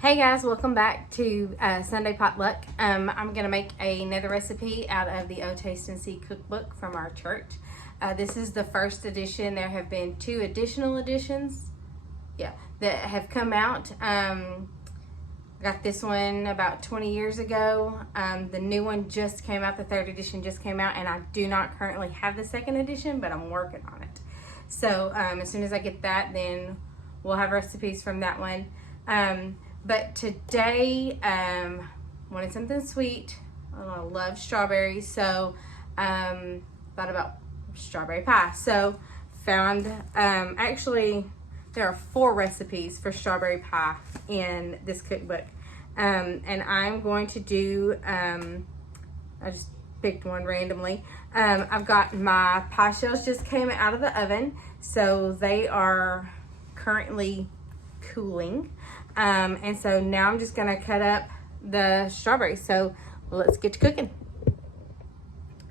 Hey guys, welcome back to Sunday Potluck. I'm going to make another recipe out of the O Taste and See cookbook from our church. This is the first edition. There have been 2 additional editions that have come out. Got this one about 20 years ago. The new one just came out, the 3rd edition just came out, and I do not currently have the 2nd edition, but I'm working on it. So as soon as I get that, then we'll have recipes from that one. But today, wanted something sweet. I love strawberries, so thought about strawberry pie. So found, actually, there are 4 recipes for strawberry pie in this cookbook. And I'm going to do, I just picked one randomly. I've got my pie shells just came out of the oven, so they are currently cooling. And so now I'm just gonna cut up the strawberries. So let's get to cooking.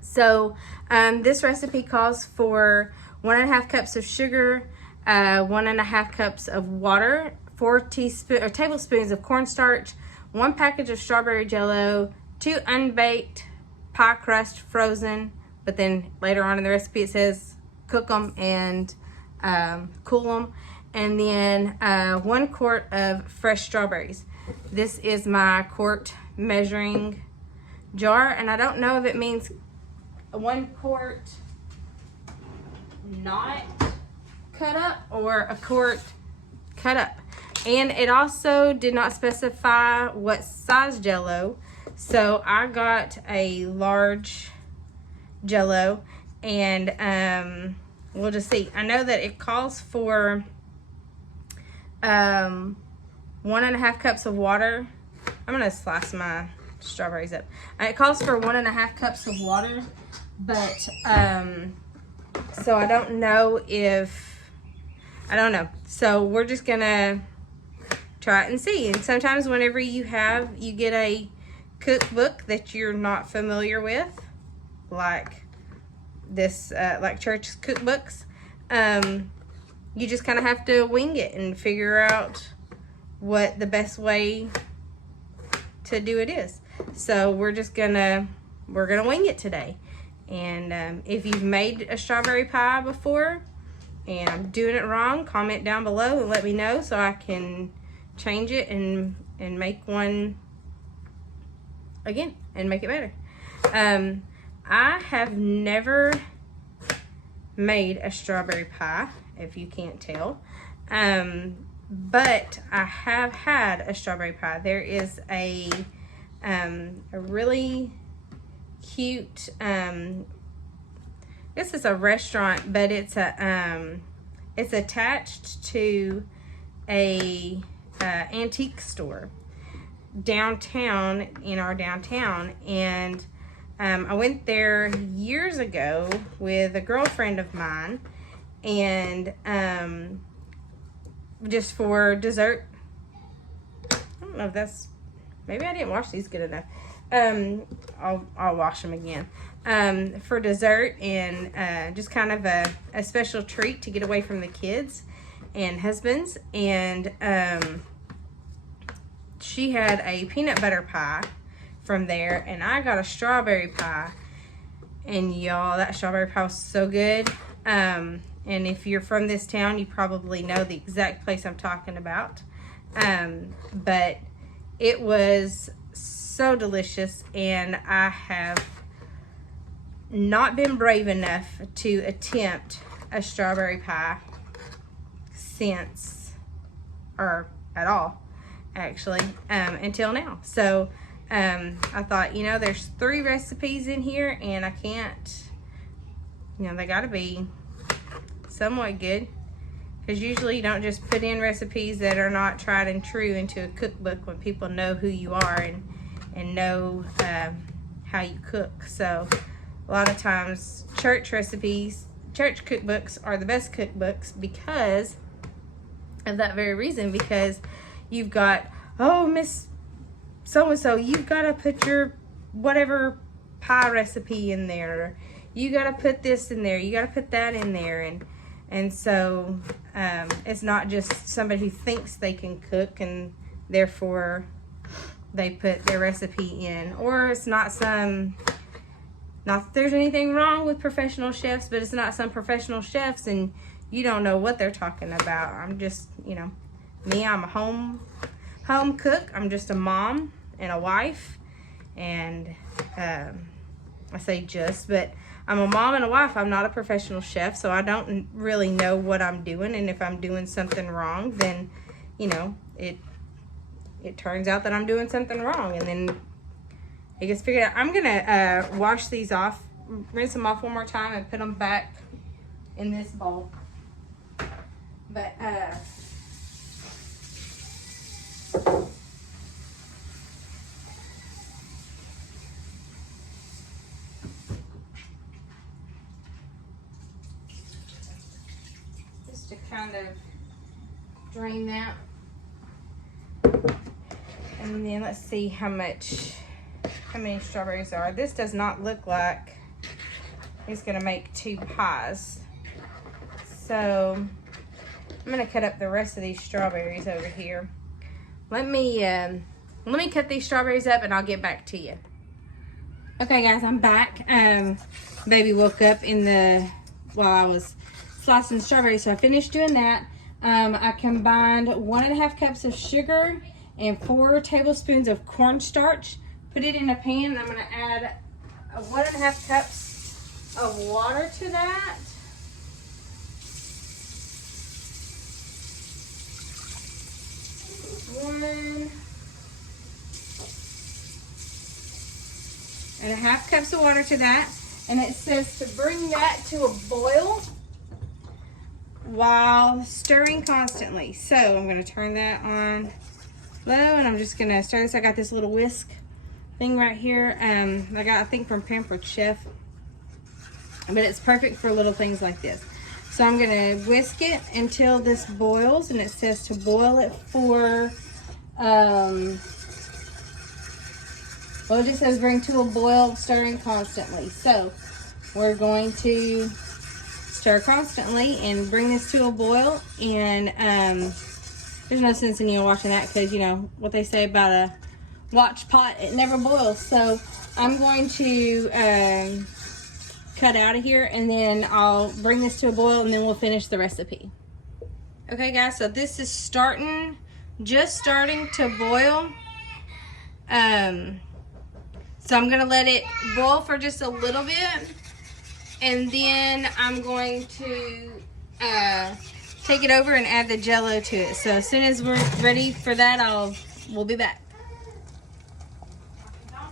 So this recipe calls for 1.5 cups of sugar, 1.5 cups of water, 4 tablespoons of cornstarch, 1 package of strawberry Jello, 2 unbaked pie crust frozen, but then later on in the recipe it says cook them and cool them. And then 1 quart of fresh strawberries. This is my quart measuring jar, and I don't know if it means 1 quart not cut up or a quart cut up. And it also did not specify what size Jello, so I got a large Jello, and we'll just see. I know that it calls for 1.5 cups of water. I'm gonna slice my strawberries up. It calls for 1.5 cups of water, but so I don't know. So we're just gonna try it and see. And sometimes whenever you get a cookbook that you're not familiar with, like this, like church cookbooks, you just kind of have to wing it and figure out what the best way to do it is. So we're gonna wing it today. And if you've made a strawberry pie before and I'm doing it wrong, comment down below and let me know so I can change it and make one again and make it better. I have never made a strawberry pie, if you can't tell, but I have had a strawberry pie. There is a really cute, this is a restaurant, but it's attached to a antique store downtown, in our downtown, and I went there years ago with a girlfriend of mine, and just for dessert. I don't know if that's, maybe I didn't wash these good enough. I'll wash them again. For dessert, and just kind of a special treat to get away from the kids and husbands. And she had a peanut butter pie from there, and I got a strawberry pie, and y'all, that strawberry pie was so good. And if you're from this town, you probably know the exact place I'm talking about. But it was so delicious, and I have not been brave enough to attempt a strawberry pie since, or at all, actually, until now. So I thought, there's 3 recipes in here, and I can't, they gotta be somewhat good, because usually you don't just put in recipes that are not tried and true into a cookbook when people know who you are and know how you cook. So a lot of times church cookbooks are the best cookbooks because of that very reason, because you've got, oh, Miss so-and-so, you've got to put your whatever pie recipe in there, you got to put this in there, you got to put that in there, and so it's not just somebody who thinks they can cook and therefore they put their recipe in. Or it's not some, not that there's anything wrong with professional chefs, but it's not some professional chefs and you don't know what they're talking about. I'm just, you know, me, I'm a home cook. I'm just a mom and a wife, and I say just, but I'm a mom and a wife. I'm not a professional chef, so I don't really know what I'm doing, and if I'm doing something wrong, then, you know, it turns out that I'm doing something wrong, and then it gets figured out. I'm gonna wash these off, rinse them off one more time, and put them back in this bowl. But just to kind of drain that, and then let's see how many strawberries are. This does not look like it's gonna make 2 pies, so I'm gonna cut up the rest of these strawberries over here. Let me cut these strawberries up and I'll get back to you. Okay guys, I'm back. Baby woke up while I was slicing strawberries, so I finished doing that. I combined 1.5 cups of sugar and 4 tablespoons of cornstarch. Put it in a pan, and I'm gonna add 1.5 cups of water to that. One and 1/2 cups of water to that, and it says to bring that to a boil while stirring constantly. So I'm going to turn that on low, and I'm just going to stir this. I got this little whisk thing right here. I got, I think, from Pampered Chef, but it's perfect for little things like this. So I'm going to whisk it until this boils, and it says to boil it for well, it just says bring to a boil, stirring constantly. So we're going to stir constantly and bring this to a boil. And there's no sense in you watching that, because you know what they say about a watch pot, it never boils. So I'm going to cut out of here, and then I'll bring this to a boil, and then we'll finish the recipe. Okay guys, so this is just starting to boil. So I'm gonna let it boil for just a little bit, and then I'm going to take it over and add the Jello to it. So as soon as we're ready for that, we'll be back.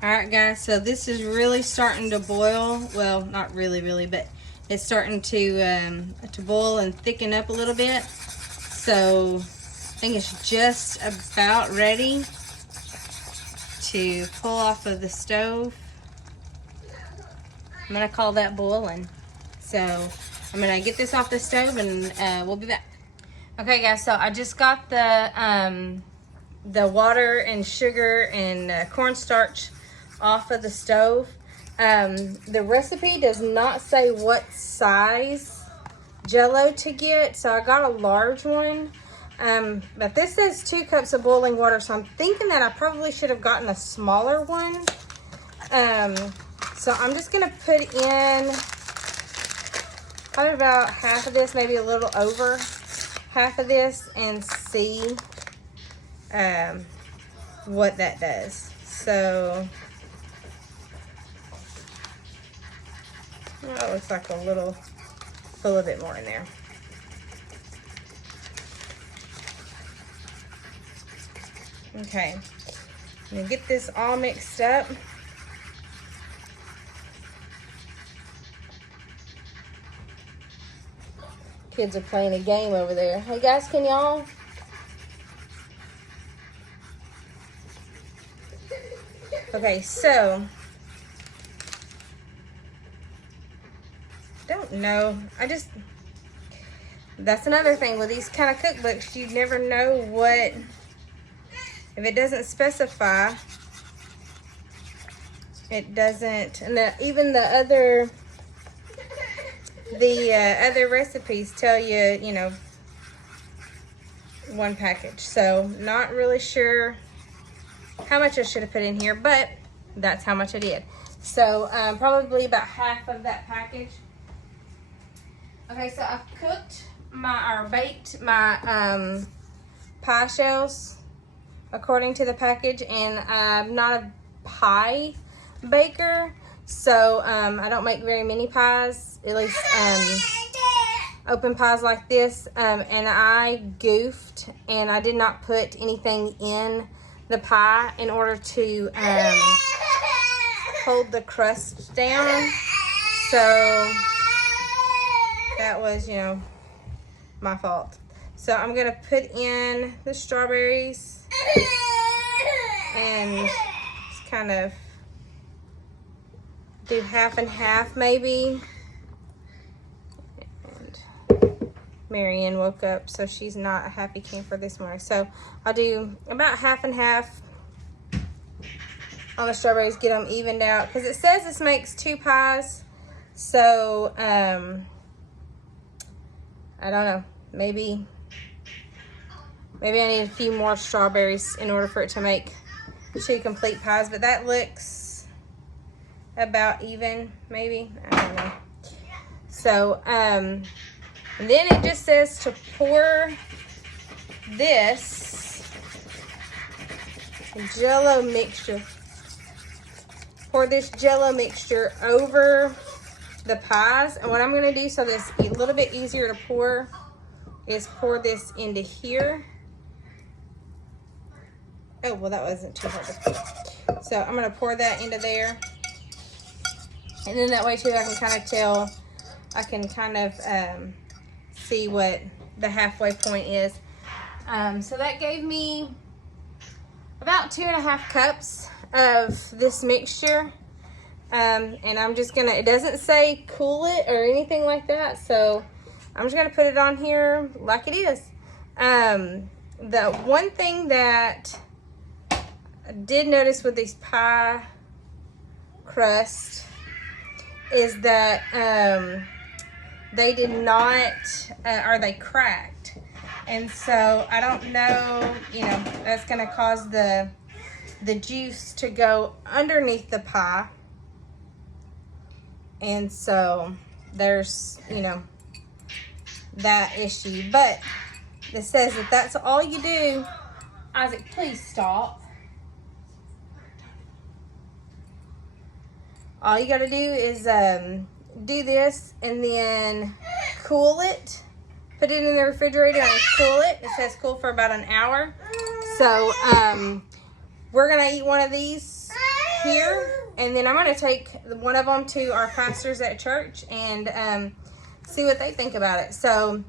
All right guys, so this is really starting to boil. Well, not really, but it's starting to boil and thicken up a little bit. So I think it's just about ready to pull off of the stove. I'm gonna call that boiling. So I'm gonna get this off the stove, and we'll be back. Okay guys, so I just got the water and sugar and cornstarch off of the stove. The recipe does not say what size Jello to get, so I got a large one. But this says 2 cups of boiling water, so I'm thinking that I probably should have gotten a smaller one. So I'm just gonna put in probably about half of this, maybe a little over half of this, and see what that does. So it looks like a little bit more in there. Okay, I'm gonna get this all mixed up. Kids are playing a game over there. Hey guys, can y'all? Okay, so don't know. That's another thing with these kind of cookbooks. You never know what, if it doesn't specify, it doesn't. And even the other recipes tell you, you know, one package. So not really sure how much I should have put in here, but that's how much I did. So probably about half of that package. Okay, so I've baked my pie shells according to the package, and I'm not a pie baker, so I don't make very many pies, at least open pies like this, and I goofed and I did not put anything in the pie in order to hold the crust down. So that was, you know, my fault. So I'm gonna put in the strawberries and just kind of do half and half maybe. And Marianne woke up, so she's not a happy camper this morning. So I'll do about half and half on the strawberries, get them evened out, because it says this makes 2 pies. So I don't know, maybe I need a few more strawberries in order for it to make 2 complete pies, but that looks about even, maybe, I don't know. So and then it just says to pour this Jello mixture. Pour this Jello mixture over the pies. And what I'm going to do so this is a little bit easier to pour is pour this into here. Oh, well, that wasn't too hard to pour. So I'm going to pour that into there. And then that way too I can kind of tell, I can kind of see what the halfway point is. So that gave me about 2.5 cups of this mixture. And I'm just gonna, it doesn't say cool it or anything like that, so I'm just gonna put it on here like it is. The one thing that I did notice with these pie crust is that they did not, or they cracked. And so I don't know, you know, that's gonna cause the juice to go underneath the pie. And so there's, you know, that issue. But it says that that's all you do. Isaac, please stop. All you gotta do is do this and then cool it. Put it in the refrigerator and cool it. It says cool for about an hour. So we're gonna eat one of these here, and then I'm gonna take one of them to our pastors at church and see what they think about it. So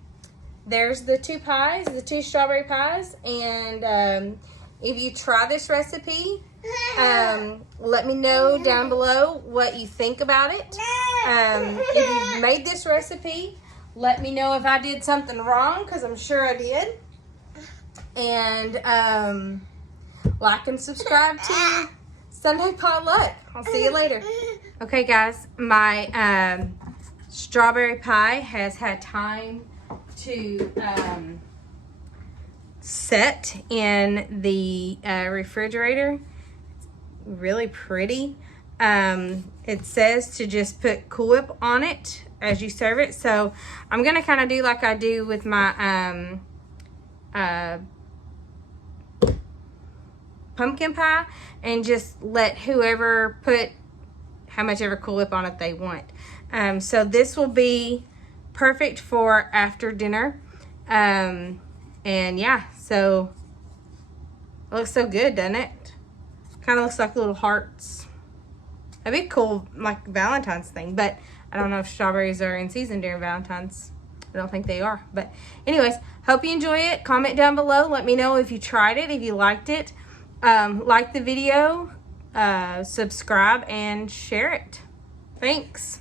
there's the 2 pies, the 2 strawberry pies, and if you try this recipe, let me know down below what you think about it. If you've made this recipe, let me know if I did something wrong, because I'm sure I did. And like and subscribe to Sunday Potluck. I'll see you later. Okay guys, my strawberry pie has had time to set in the refrigerator. It's really pretty. It says to just put Cool Whip on it as you serve it. So I'm gonna kind of do like I do with my pumpkin pie, and just let whoever put how much ever Cool Whip on it they want. So this will be perfect for after dinner. And yeah, so it looks so good, doesn't it? Kind of looks like little hearts. That'd be cool, like Valentine's thing, but I don't know if strawberries are in season during Valentine's. I don't think they are. But anyways, hope you enjoy it. Comment down below. Let me know if you tried it, if you liked it. Like the video, subscribe, and share it. Thanks.